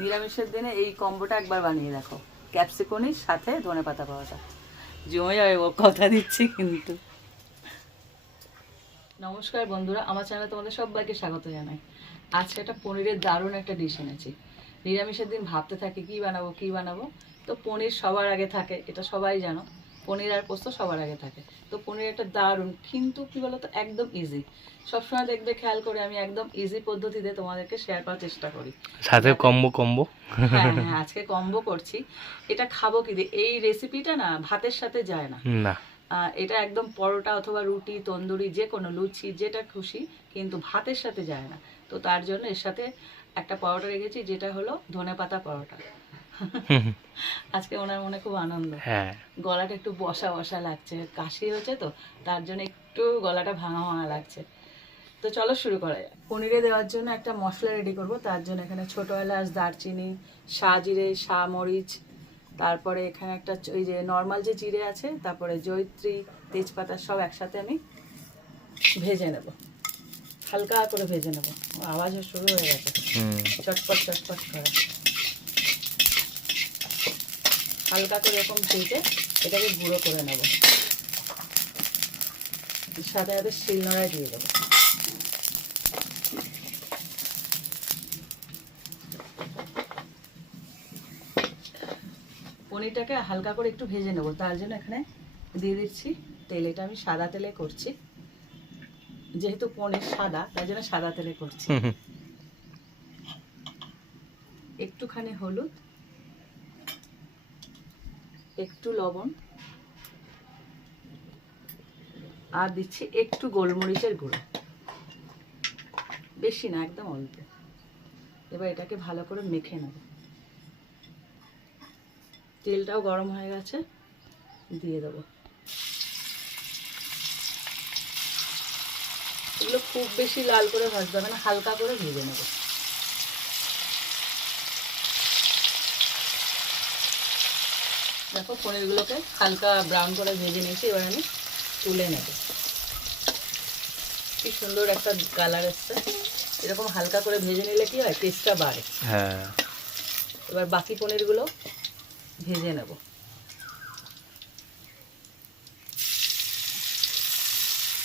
নিরামিষের দিনে এই কম্বোটা একবার বানিয়ে দেখো। ক্যাপসিকনির সাথে ধনে পাতা পাওয়াটা। জমে যাবে ও কথা দিচ্ছি কিন্তু। নমস্কার বন্ধুরা, আমার চ্যানেলে তোমাদের সবাইকে স্বাগত জানাই। আজকে একটা পনিরের দারুণ একটা ডিশ এনেছি। নিরামিষের দিন ভাবতে থাকি কি বানাবো কি বানাবো? তো পনির সবার আগে থাকে, এটা সবাই জানো। পনির আর পোস্ত সবার আগে থাকে। তো পনির একটা দারুণ কিন্তু কি বলতো একদম ইজি সবসময় দেখবে খেয়াল করে আমি একদম ইজি পদ্ধতিতে তোমাদেরকে শেয়ার করার চেষ্টা করি। সাথে কম্বো কম্বো হ্যাঁ হ্যাঁ আজকে কম্বো করছি। এটা খাব কি দিয়ে? এই রেসিপিটা না ভাতের সাথে যায় না। না। এটা একদম পরোটা অথবা রুটি তন্দুরি যে কোনো লুচি যেটা খুশি কিন্তু ভাতের সাথে যায় না। তো তার জন্য এর সাথে একটা পরোটা রেখেছি যেটা হলো ধনেপাতা পরোটা। আজকে ওনার মনে খুব আনন্দ। হ্যাঁ। গলাটা একটু বসা বসা লাগছে কাশি হচ্ছে তো তার জন্য একটু গলাটা ভাঙা ভাঙা লাগছে। তো চলো শুরু করা যাক। পনিরে দেওয়ার জন্য একটা মশলা রেডি করব তার জন্য এখানে ছোট এলাচ দারচিনি জিরে শাহ মরিচ তারপরে এখানে একটা ওই যে নর্মাল যে জিরে আছে তারপরে জয়িত্রী তেজপাতা সব একসাথে আমি ভেজে নেব। হালকা করে ভেজে নেব। আওয়াজও শুরু হয়ে গেছে। চটপট চটপট করে। হালকা করে এরকম ভেজে এটাকে গুঁড়ো করে নেব। সাথে সাথে শিলনোড়ায় দিয়ে দেবো। পনিরটাকে হালকা করে একটু ভেজে নেব। তার জন্য এখানে দিয়ে দিচ্ছি তেল এটা আমি সাদা তেলে করছি। যেহেতু পনির সাদা তার জন্য সাদা তেলে করছি। একটুখানি হলুদ একটু লবণ। আর দিচ্ছি একটু গোলমরিচের গুঁড়ো। বেশি না, একদম অল্প। এবার এটাকে ভালো করে মেখে নেব। তেলটাও গরম হয়ে গেছে, দিয়ে দেবো। এগুলো খুব বেশি লাল করে ভাজতে হবে না, হালকা করে ভেজে নেব। দেখো পনিরগুলোকে হালকা ব্রাউন করে ভেজে নিয়েছি এবার আমি তুলে নেব। কি সুন্দর একটা কালার এসছে। এরকম হালকা করে ভেজে নিলে কি হয় টেস্টটা বাড়ে। হ্যাঁ। এবার বাকি পনিরগুলো ভেজে নেব।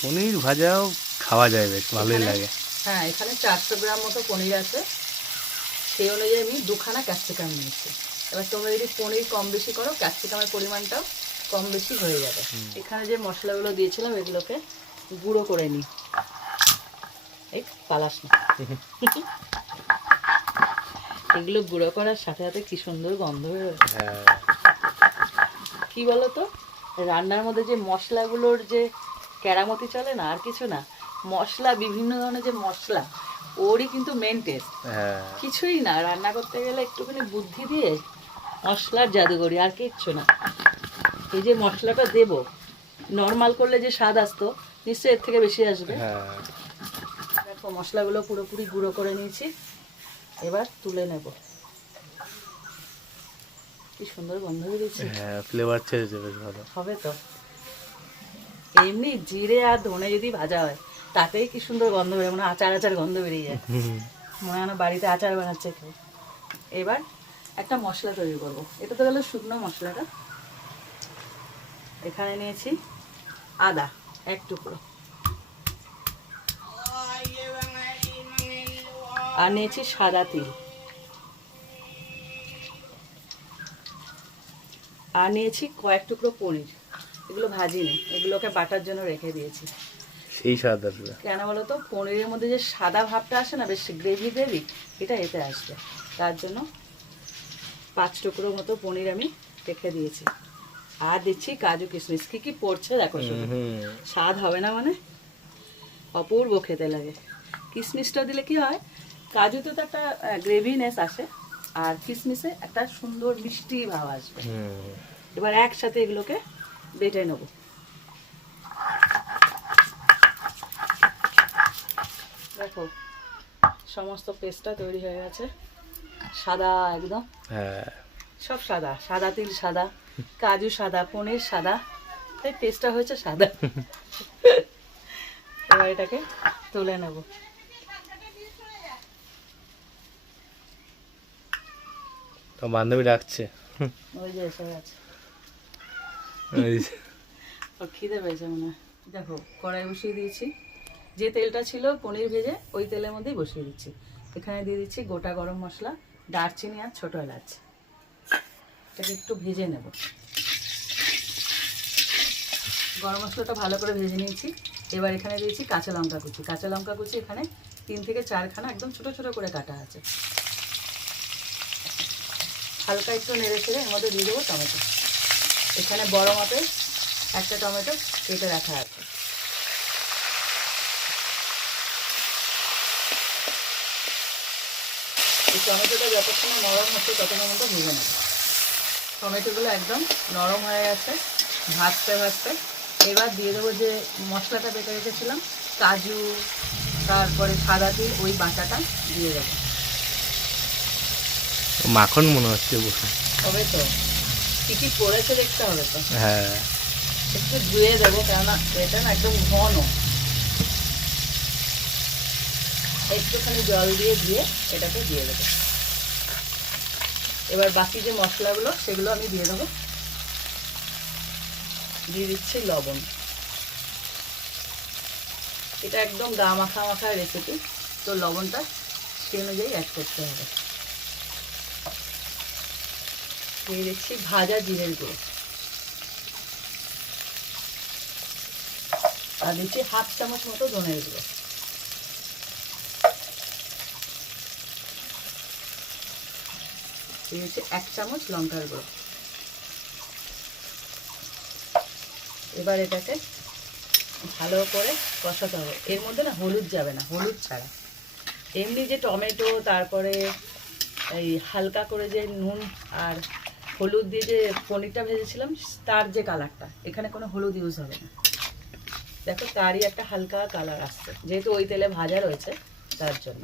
পনির ভাজাও খাওয়া যায় বেশ ভালোই লাগে। হ্যাঁ এখানে চারশো গ্রাম মতো পনির আছে। সেই অনুযায়ী আমি দুখানা ক্যাপসিকাম নিয়েছি। এবার তোমরা যদি পনির কম বেশি করো ক্যাপসিকামের পরিমাণটাও কম বেশি হয়ে যাবে। এখানে যে মশলাগুলো দিয়েছিলাম এগুলোকে গুঁড়ো করে নিই। এই পালাস না। এগুলো গুঁড়ো করার সাথে সাথে কি সুন্দর গন্ধ হ্যাঁ কি বলতো? রান্নার মধ্যে যে মশলাগুলোর যে কেরামতি চলে না আর কিছু না মশলা বিভিন্ন ধরনের যে মশলা ওরই কিন্তু মেন টেস্ট হ্যাঁ। কিছুই না রান্না করতে গেলে একটুখানি বুদ্ধি দিয়ে মশলার জাদুঘরি আর কিচ্ছু না। এই যে মশলাটা দেব নর্মাল করলে যে স্বাদ আসতো নিশ্চয়ই এর থেকে বেশি আসবে। হ্যাঁ। দেখো মশলাগুলো পুরোপুরি গুঁড়ো করে নিয়েছি। এবার তুলে নেব। কি সুন্দর গন্ধ বেরিয়েছে। হ্যাঁ ফ্লেভার ছেড়েছে বেশ ভালো। হবে তো। এমনি জিরে আর ধনে যদি ভাজা হয় তাতেই কি সুন্দর গন্ধ বেরোয় মানে আচার আচার গন্ধ বেরিয়ে যায়। মনে হয় বাড়িতে আচার বানাচ্ছে কেউ। এবার একটা মশলা তৈরি করব। এটা তো গেল শুকনো মশলাটা। এখানে নিয়েছি আদা এক টুকরো। আর নিয়েছি সাদা তিল। আর নিয়েছি কয়েক টুকরো পনির। এগুলো ভাজিনি এগুলোকে বাটার জন্য রেখে দিয়েছি। সেই স্বাদ আসবে। কেন বলো তো? পনিরের মধ্যে যে সাদা ভাবটা আসে না বেশ গ্রেভি গ্রেভি এটা এতে আসবে। তার জন্য পাঁচ টুকরো মতো পনির আমি রেখে দিয়েছি। আর দিচ্ছি কাজু কিশমিশ। কি কি পড়ছে দেখো শুধু। স্বাদ হবে না মানে? অপূর্ব খেতে লাগে। কিশমিশটা দিলে কি হয় কাজুতে তো একটা গ্রেভিনেস আসে আর কিশমিশে একটা সুন্দর মিষ্টি ভাব আসবে। এবার একসাথে এগুলোকে বেটে নেব। দেখো সমস্ত পেস্টটা তৈরি হয়ে গেছে। সাদা একদম। হ্যাঁ। সব সাদা সাদা তিল সাদা কাজু সাদা পনির সাদা তাই পেস্টটা হয়েছে সাদা। এবার এটাকে তুলে নেব। তো বান্ধবী ডাকছে। ওই যে এসে গেছে। এই খিদে পেয়েছে মনে হয়। দেখো কড়াই বসিয়ে দিয়েছি। যে তেলটা ছিল পনির ভেজে ওই তেলের মধ্যেই বসিয়ে দিচ্ছি। এখানে দিয়ে দিচ্ছি গোটা গরম মশলা। দারচিনি আর ছোটো এলাচ। এটাকে একটু ভেজে নেব। গরম মশলাটা ভালো করে ভেজে নিয়েছি। এবার এখানে দিয়েছি কাঁচা লঙ্কা কুচি। কাঁচা লঙ্কা কুচি এখানে তিন থেকে চারখানা একদম ছোট ছোট করে কাটা আছে। হালকা একটু নেড়ে ছেড়ে মধ্যে দিয়ে দেবো টমেটো। এখানে বড় মাপের একটা টমেটো কেটে রাখা আছে। এই টমেটোটা যতক্ষণ নরম হচ্ছে ততক্ষণ মতো ভেজে নেব। টমেটোগুলো একদম নরম হয়ে গেছে ভাজতে ভাজতে। এবার দিয়ে দেবো যে মশলাটা বেটে রেখেছিলাম কাজু তারপরে সাদা তিল ওই বাটাটা দিয়ে দেবো। মাখন মনে হচ্ছে তবে তো কী কী পড়েছে দেখতে হবে তো। হ্যাঁ। একটু ধুয়ে দেবো কেননা এটা না একদম ঘন। একটুখানি জল দিয়ে দিয়ে এটাকে দিয়ে দেবো। এবার বাকি যে মশলাগুলো, সেগুলো আমি দিয়ে দেবো। দিয়ে দিচ্ছি লবণ। এটা একদম গা মাখা মাখা রেসিপি তো লবণটা সেই অনুযায়ী অ্যাড করতে হবে। দিয়ে দিচ্ছি ভাজা জিরের গুঁড়ো। আর দিচ্ছি হাফ চামচ মতো ধনের গুঁড়ো। দিয়েছি এক চামচ লঙ্কার গুঁড়ো। এবার এটাকে ভালো করে কষাতে হবে। এর মধ্যে না হলুদ যাবে না, হলুদ ছাড়া। এমনি যে টমেটো, তারপরে এই হালকা করে যে নুন আর হলুদ দিয়ে যে পনিরটা ভেজেছিলাম, তার যে কালারটা, এখানে কোনো হলুদ ইউজ হবে না। দেখো তারই একটা হালকা কালার আসছে, যেহেতু ওই তেলে ভাজা রয়েছে, তার জন্য।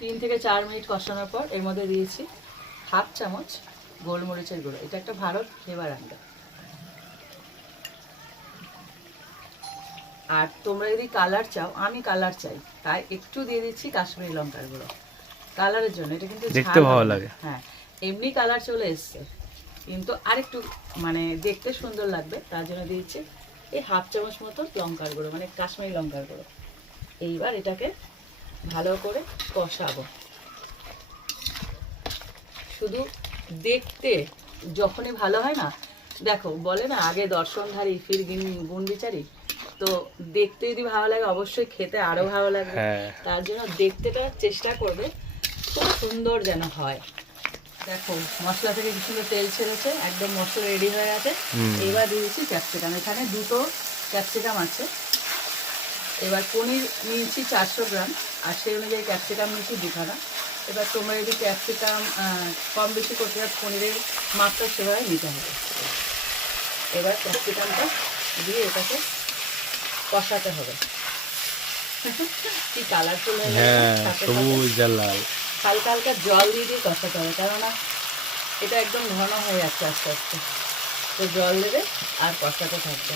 তিন থেকে চার মিনিট কষানোর পর এর মধ্যে দিয়েছি হাফ চামচ গোলমরিচের গুঁড়ো। এটা একটা ভারত ফ্লেভার আনবে আর তোমরা যদি কালার চাও আমি কালার চাই তাই একটু দিয়ে দিচ্ছি কাশ্মীরি লঙ্কার গুঁড়ো। কালারের জন্য এটা কিন্তু দেখতে ভালো লাগে। হ্যাঁ এমনি কালার চলে এসছে। কিন্তু আরেকটু মানে দেখতে সুন্দর লাগবে তার জন্য দিয়েছি এই হাফ চামচ মতো লঙ্কার গুঁড়ো মানে কাশ্মীরি লঙ্কার গুঁড়ো। এইবার এটাকে ভালো করে কষাবো। শুধু দেখতে যখনই ভালো হয় না দেখো বলে না আগে দর্শনধারী ফির গুণ বিচারি তো দেখতে যদি ভালো লাগে অবশ্যই খেতে আরও ভালো লাগবে। হ্যাঁ। তার জন্য দেখতেটা চেষ্টা করবে খুব সুন্দর যেন হয়। দেখো মশলা থেকে কি সুন্দর তেল ছেড়েছে একদম মশলা রেডি হয়ে গেছে। এবার দিয়েছি ক্যাপসিকাম এখানে দুটো ক্যাপসিকাম আছে। এবার পনির নিয়েছি চারশো গ্রাম আর সেই অনুযায়ী ক্যাপসিকাম নিয়েছি দুখানা। এবার তোমরা যদি ক্যাপসিকাম কম বেশি করতে চাও পনিরের মাত্রা সেভাবে নিতে হবে। এবার ক্যাপসিকামটা দিয়ে এটাকে কষাতে হবে। কি কালার চলে হ্যাঁ সবুজ লাল। হালকা হালকা জল দিয়ে দিয়ে কষাতে হবে কেননা এটা একদম ঘন হয়ে যাচ্ছে আস্তে আস্তে। তো জল দেবে আর কষাতে থাকবে।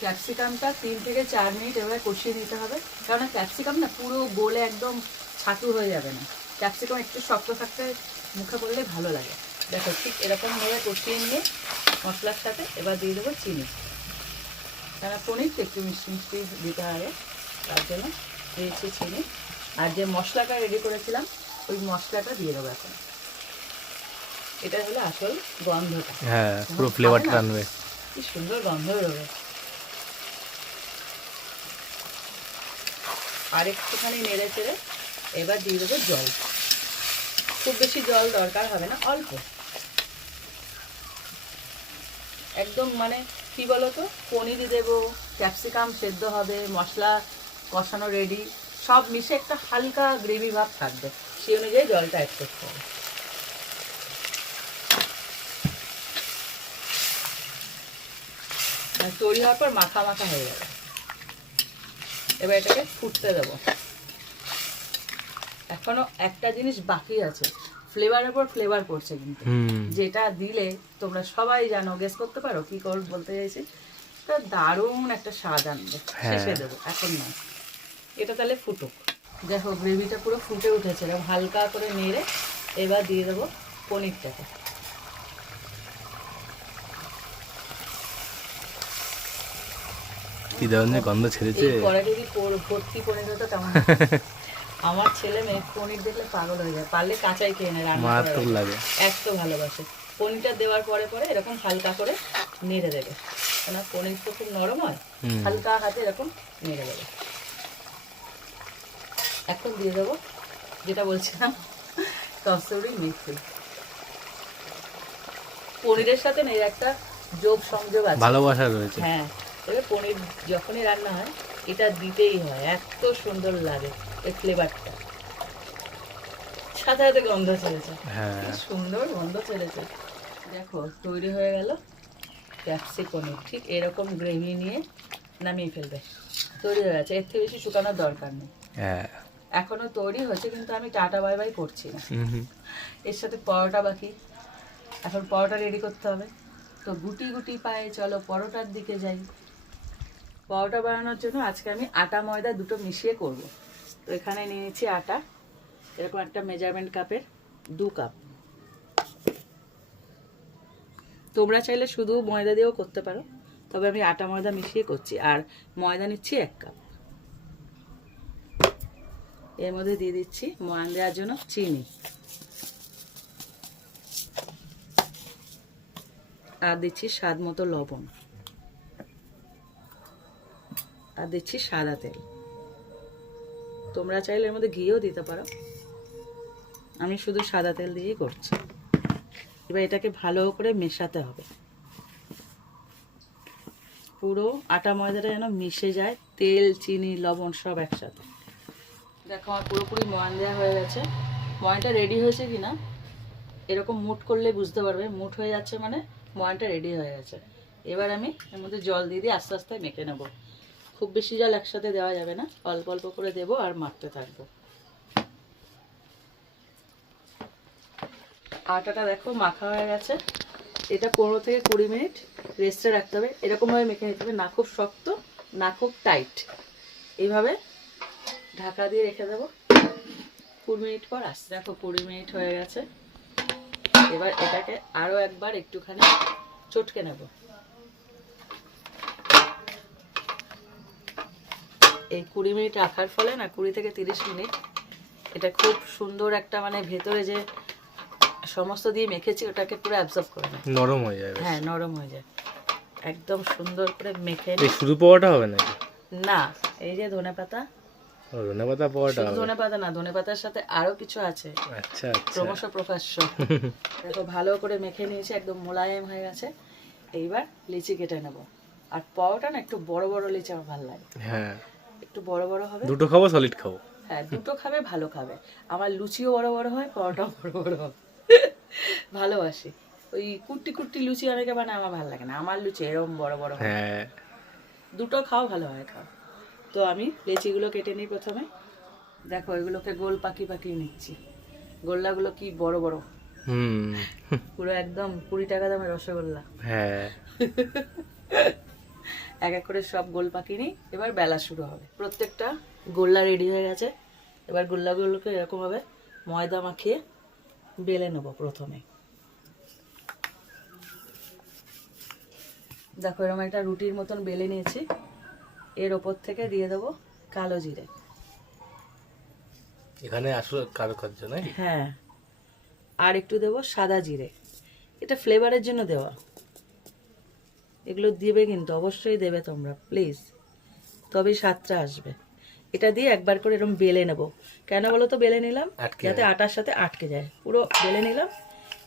ক্যাপসিকামটা তিন থেকে চার মিনিট এভাবে কষিয়ে নিতে হবে। কেননা ক্যাপসিকাম না পুরো গোলে একদম ছাতু হয়ে যাবে না। ক্যাপসিকাম একটু শক্ত থাকতে মুখে পড়লে ভালো লাগে। দেখো ঠিক এরকমভাবে কষিয়ে নিয়ে মশলার সাথে এবার দিয়ে দেবো চিনি। কেন পনির তো একটু মিষ্টি মিষ্টি দিতে হবে তার জন্য দিয়েছি চিনি। আর যে মশলাটা রেডি করেছিলাম ওই মশলাটা দিয়ে দেবো এখন। এটা হলো আসল গন্ধটা। হ্যাঁ পুরো ফ্লেভারটা আনবে কি সুন্দর গন্ধ বেরোবে। আর একটুখানি নেড়ে চেড়ে এবার দিয়ে দেবো জল। খুব বেশি জল দরকার হবে না, অল্প। একদম মানে কি বলতো? পনির দেবো, ক্যাপসিকাম সেদ্ধ হবে, মশলা কষানো রেডি সব মিশে একটা হালকা গ্রেভি ভাব থাকবে। সেই অনুযায়ী জলটা অ্যাড করতে হবে। তৈরি হওয়ার পর মাখা মাখা হয়ে যাবে। এবার এটাকে ফুটতে দেবো। এখনও একটা জিনিস বাকি আছে। ফ্লেভারের পর ফ্লেভার করছে কিন্তু। যেটা দিলে তোমরা সবাই জানো গেস করতে পারো কি কর বলতে চাইছি? এটা দারুণ একটা স্বাদ আনবে। হ্যাঁ। শেষে দেবো এখন না এটা তাহলে ফুটুক। দেখো গ্রেভিটা পুরো ফুটে উঠেছে। হালকা করে নেড়ে এবার দিয়ে দেবো পনিরটাকে। কি ধরনের গন্ধ ছেড়েছে? আমার ছেলে মেয়ে পনির দেখলে পাগল হয়ে যায়। পারলে কাঁচাই খেয়ে নেয় রান্না লাগে। এত ভালোবাসে। পনিরটা দেওয়ার পরে পরে এরকম হালকা করে নেড়ে দেবে। কেন পনির তো খুব নরম হয়। হালকা হাতে এরকম নেড়ে দেবে। এখন দিয়ে দেবো যেটা বলছিলাম কস্তুরি মেথি। পনিরের সাথে না এর একটা যোগ সংযোগ আছে। ভালোবাসা রয়েছে। হ্যাঁ। এবার পনির যখনই রান্না হয় এটা দিতেই হয়। এত সুন্দর লাগে এই ফ্লেভারটা সাথে সাথে গন্ধ ছেড়েছে। হ্যাঁ। সুন্দর গন্ধ ছেড়েছে। দেখো তৈরি হয়ে গেল ক্যাপসি পনির। ঠিক এরকম গ্রেভি নিয়ে নামিয়ে ফেলবে। তৈরি হয়ে গেছে। এর থেকে বেশি শুকানোর দরকার নেই। হ্যাঁ। এখনও তৈরি হচ্ছে কিন্তু আমি টাটা বাই বাই করছি না। এর সাথে পরোটা বাকি। এখন পরোটা রেডি করতে হবে। তো গুটি গুটি পায়ে চলো পরোটার দিকে যাই। পরোটা বানানোর জন্য আজকে আমি আটা, ময়দা দুটো মিশিয়ে করব। তো এখানে নিয়ে নিচ্ছি আটা। এরকম একটা মেজারমেন্ট কাপের দু কাপ তোমরা চাইলে শুধু ময়দা দিয়েও করতে পারো, তবে আমি আটা, ময়দা মিশিয়ে করছি, আর ময়দা নিচ্ছি এক কাপ এর মধ্যে দিয়ে দিচ্ছি ময়ান দেওয়ার জন্য চিনি। আর দিচ্ছি স্বাদ মতো লবণ। আর দিচ্ছি সাদা তেল। তোমরা চাইলে এর মধ্যে ঘিও দিতে পারো। আমি শুধু সাদা তেল দিয়েই করছি। এবার এটাকে ভালো করে মেশাতে হবে। পুরো আটা ময়দাটা যেন মিশে যায়, তেল, চিনি, লবণ সব একসাথে। দেখো, আমার পুরোপুরি ময়ান দেওয়া হয়ে গেছে। ময়ানটা রেডি হয়েছে কি না এরকম মুট করলে বুঝতে পারবে। মুট হয়ে যাচ্ছে মানে ময়ানটা রেডি হয়ে গেছে। এবার আমি এর মধ্যে জল দিয়ে দিয়ে আস্তে আস্তে মেখে নেব। খুব বেশি জল একসাথে দেওয়া যাবে না। অল্প অল্প করে দেবো আর মাখতে থাকব। আটাটা দেখো মাখা হয়ে গেছে। এটা পনেরো থেকে কুড়ি মিনিট রেস্টে রাখতে হবে। এরকমভাবে মেখে নিতে হবে। না খুব শক্ত না খুব টাইট। এইভাবে ঢাকা দিয়ে রেখে দেবো। কুড়ি মিনিট পর আসছে। দেখো কুড়ি মিনিট হয়ে গেছে। এবার এটাকে আরও একবার একটুখানি চটকে নেব। এই কুড়ি মিনিট রাখার ফলে না কুড়ি থেকে তিরিশ মিনিট এটা খুব সুন্দর একটা মানে ভেতরে যে সমস্ত দিয়ে মেখেছি ওটাকে পুরো অ্যাবজর্ব করে নেয়। নরম হয়ে যাবে হ্যাঁ নরম হয়ে যায়। একদম সুন্দর করে মেখে এই। শুধু পাওয়াটা হবে নাকি? না এই যে ধনে পাতা। ধনে পাতা পাওয়াটা হবে। ধনে পাতা না ধনে পাতার সাথে আরও কিছু আছে। আচ্ছা আচ্ছা। ক্রমশ প্রকাশ্য। দেখো ভালো করে মেখে নিয়েছি একদম মোলায়েম হয়ে গেছে। এইবার লিচি কেটে নেব। আর পরোটা না একটু বড় বড় লিচি আমার ভালো লাগে। হ্যাঁ। একটু বড় বড় হবে। দুটো খাব সলিড খাব। হ্যাঁ দুটো খাবে ভালো খাবে। আমার লুচিও বড় বড় হয় পরোটাও বড় বড় হয়। ভালোবাসি। ওই কুট্টি কুট্টি লুচি অনেকে বানায় আমার ভালো লাগে না। আমার লুচি এরকম বড় বড় হয়। হ্যাঁ। দুটো খাও ভালো হয় খাও। তো আমি লেচিগুলো কেটে নিই প্রথমে। দেখো এগুলোকে গোল পাকি পাকিয়ে নিচ্ছি। গোল্লাগুলো কি বড় বড়। হুম। পুরো একদম কুড়ি টাকা দামের রসগোল্লা। হ্যাঁ। এক এক করে সব গোল পাকিয়ে নিই এবার বেলা শুরু হবে। প্রত্যেকটা গোল্লা রেডি হয়ে গেছে। এবার গোল্লাগুলোকে এরকমভাবে ময়দা মাখিয়ে বেলে নেব প্রথমে। দেখো এরকম একটা রুটির মতন বেলে নিয়েছি। এর ওপর থেকে দিয়ে দেবো কালো জিরে। এখানে আসলে কারুকার্য নাকি? হ্যাঁ। আর একটু দেবো সাদা জিরে। এটা ফ্লেভারের জন্য দেওয়া। এগুলো দিবে কিন্তু অবশ্যই দেবে তোমরা প্লিজ তবেই স্বাদটা আসবে। এটা দিয়ে একবার করে এরকম বেলে নেব। কেন বলো তো বেলে নিলাম? আটকে যাতে আটার সাথে আটকে যায়। পুরো বেলে নিলাম।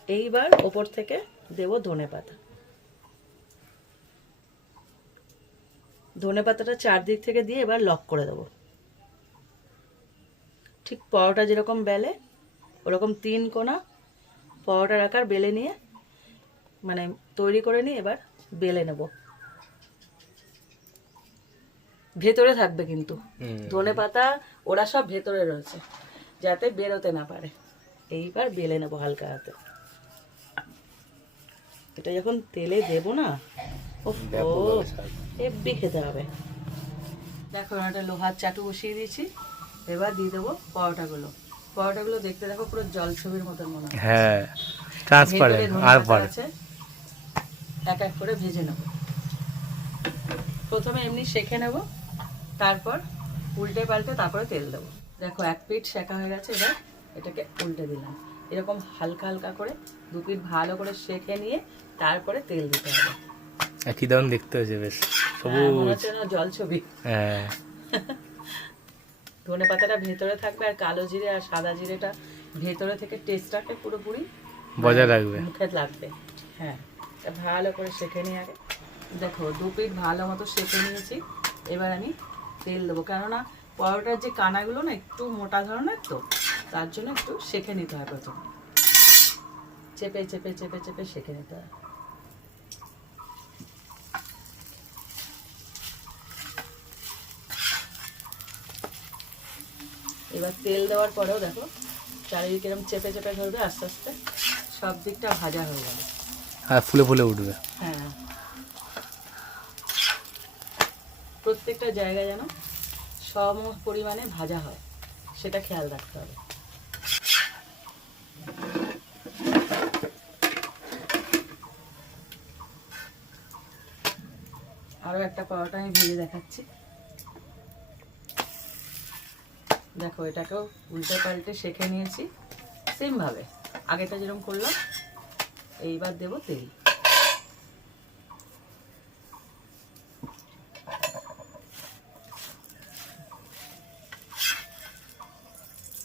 এইবার ওপর থেকে দেব ধনে পাতা। ধনে পাতাটা চারদিক থেকে দিয়ে এবার লক করে দেবো। ঠিক পরোটা যেরকম বেলে ওরকম তিন কোনা পরোটার আকার বেলে নিয়ে মানে তৈরি করে নিয়ে এবার বেলে নেব। ভেতরে থাকবে কিন্তু। ধনে পাতা ওরা সব ভেতরে রয়েছে যাতে বেরোতে না পারে। এইবার বেলে নেব হালকা হাতে। এটা যখন তেলে দেব না। হেব্বি খেতে হবে। দেখো একটা লোহার চাটু বসিয়ে দিয়েছি। এবার দিয়ে দেবো পরোটাগুলো। পরোটাগুলো দেখতে দেখো পুরো জল ছবির মতন মনে হয় হ্যাঁ ট্রান্সপারেন্ট আর পারে আছে। এক এক করে ভেজে নেব। প্রথমে এমনি সেঁকে নেব তারপর উল্টে পাল্টে তারপরে তেল দেবো। দেখো এক পিঠ শেখা হয়ে গেছে এবার এটাকে উল্টে দিলাম। এরকম হালকা হালকা করে দু পিঠ ভালো করে সেঁকে নিয়ে তারপরে তেল দিতে হবে। একই দারুণ দেখতে হয়েছে বেশ। হ্যাঁ, সবুজ। জল ছবি। হ্যাঁ। ধনে পাতাটা ভেতরে থাকবে আর কালো জিরে আর সাদা জিরেটা ভেতরে থেকে টেস্টটাকে পুরোপুরি বজায় রাখবে। মুখে লাগবে। হ্যাঁ। ভালো করে শেখে নিই আগে। দেখো, দু পিঠ ভালো মতো শেখে নিয়েছি। এবার আমি তেল দেবো। কেননা পরোটার যে কানাগুলো না, একটু মোটা ধরনের তো, তার জন্য একটু শেখে নিতে হয় প্রথমে। চেপে চেপে চেপে চেপে শেখে নিতে হয়। এবার তেল দেওয়ার পরেও দেখো, চারিদিকে এরকম চেপে চেপে ধরবে, আস্তে আস্তে সব দিকটা ভাজা হয়ে যাবে আর ফুলে ফুলে উঠবে। হ্যাঁ। প্রত্যেকটা জায়গায় যেন সম পরিমাণে ভাজা হয়, সেটা খেয়াল রাখতে হবে। আরও একটা পরোটা আমি ভেজে দেখাচ্ছি। দেখো, এটাকেও উল্টে পাল্টে শেখে নিয়েছি সেমভাবে আগেটা যেরকম করলাম এইবার দেবো তেল।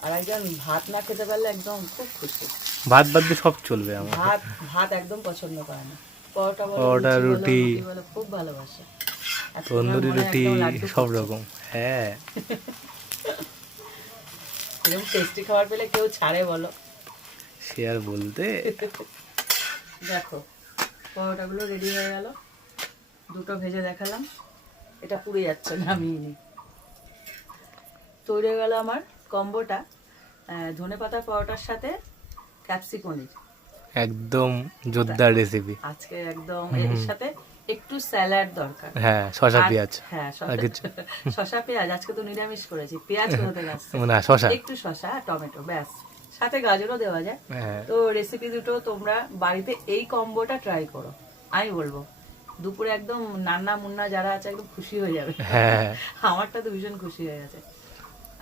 আর একজন ভাত না খেতে পারলে একদম খুব খুশি। ভাত বাদ দিয়ে সব চলবে আমার। ভাত ভাত একদম পছন্দ করে না। পরোটা পরোটা, রুটি। রুটি খুব ভালোবাসে। তন্দুরি রুটি সব রকম। হ্যাঁ। এরকম টেস্টি খাবার পেলে কেউ ছাড়ে বলো। সে আর বলতে দেখো পরোটাগুলো রেডি হয়ে গেল। দুটো ভেজে দেখালাম। এটা পুড়ে যাচ্ছে না। আমি তৈরি হয়ে গেল আমার কম্বোটা ধনে পাতা পরোটার সাথে ক্যাপসিকনির একদম জোরদার রেসিপি আজকে একদম এর সাথে একটু স্যালাড দরকার। হ্যাঁ শশা পেঁয়াজ। হ্যাঁ শশা- পেঁয়াজ আজকে তো নিরামিষ করেছি। পেঁয়াজ হতে যাচ্ছে। না শশা একটু শশা টমেটো ব্যাস। সাথে গাজরও দেওয়া যায়। হ্যাঁ। তো রেসিপি দুটো তোমরা বাড়িতে এই কম্বোটা ট্রাই করো। আমি বলব দুপুরে একদম নান্না মুন্না যারা আছে একদম খুশি হয়ে যাবে। হ্যাঁ। আমারটা তো ভীষণ খুশি হয়ে গেছে।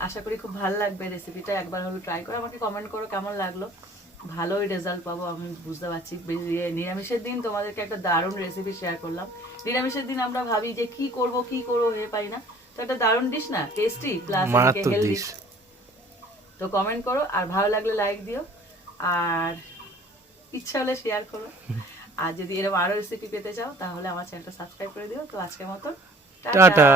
আশা করি খুব ভালো লাগবে রেসিপিটা একবার হলো ট্রাই করে। আমাকে কমেন্ট করো কেমন লাগল। ভালোই রেজাল্ট পাবো আমি বুঝতে পারছি। ইয়ে, নিরামিষের দিন তোমাদেরকে একটা দারুণ রেসিপি শেয়ার করলাম। নিরামিষের দিন আমরা ভাবি যে কি করব কি করব হয়ে পাই না। তো একটা দারুণ ডিশ না টেস্টি প্লাস হেলদি। তো কমেন্ট করো, আর ভালো লাগলে লাইক দিও, আর ইচ্ছা হলে শেয়ার করো। আর যদি এরকম আরও রেসিপি পেতে চাও, তাহলে আমার চ্যানেলটা সাবস্ক্রাইব করে দিও। তো আজকের মতন টাটা।